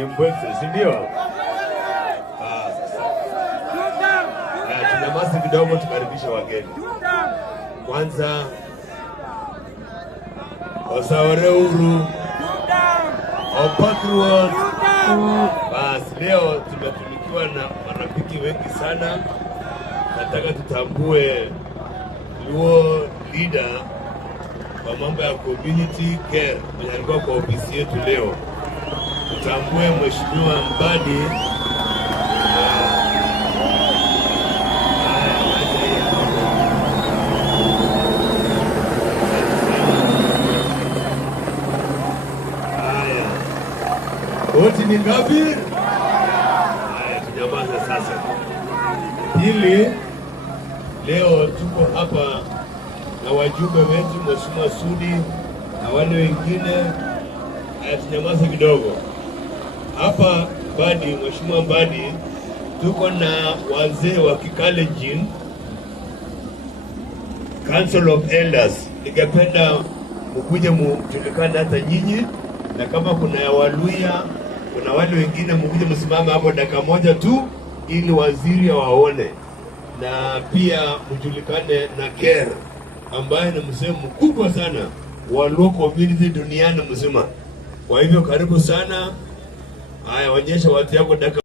ni mbwekse, si ndio? Tunamasi kidogo tukaribisha wageni. Kwanza Osaoreuru Opatruot. Basi leo tumetumikiwa na marafiki wengi sana. Nataka tutambue Luo leader wa mambo ya community care mwenye alikuwa kwa ofisi yetu leo. Tutambue Mheshimiwa Mbadi. Koti ni ngapi? Haya, tunyamaze sasa. Hili leo tuko hapa na wajumbe wetu Mheshimiwa Sudi na wale wengine. Haya, tunyamaze kidogo. Hapa Mbadi, Mheshimiwa Mbadi, tuko na wazee wa Kikalenjin, Council of Elders. Ningependa mkuje mjulikane hata nyinyi, na kama kuna ya Waluya, kuna wale wengine mkuje msimame hapo dakika moja tu ili waziri waone, na pia mjulikane na Ker ambaye ni msemo mkubwa sana wa Luo community duniani mzima. Kwa hivyo karibu sana. Haya, onyesha watu yako dakika